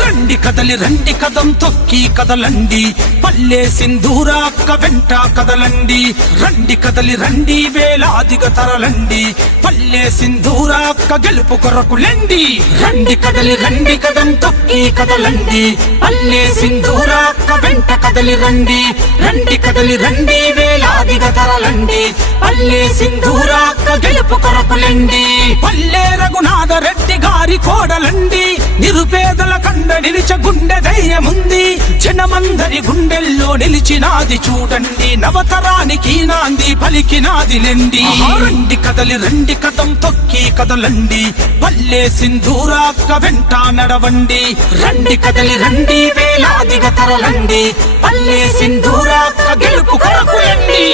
రండి కదలి రండి కదం తొక్కి కదలండి పల్లె సింధూరాక్క వెంట కదలండి రండి కదలి రండి వేలాదిగా తరలండి పల్లె సింధూరాక్క గెలుపు కొరకులండి రండి కదలి రండి కదం తొక్కి కదలండి పల్లె సింధూరాక్క వెంట కదలి రండి రండి కదలి రండి వేలాదిగా తరలండి పల్లె సింధూరాక్క గెలుపు కొరకులండి పల్లె రఘునాథ రెడ్డి గారి కోడలండి నిరుపేదల కండ నిలిచ గుండె ధైర్యముంది జనమందరి గుండెల్లో నిలిచినాది చూడండి నవతరానికి నాంది పలికినాది లెండి రండి కదలి రండి కదం తొక్కి కదలండి పల్లె సింధూరాక్క వెంట నడవండి రండి కదలి రండి వేలాదిగా తరలండి పల్లె సింధూరాక్క గెలుపు కొరకులండి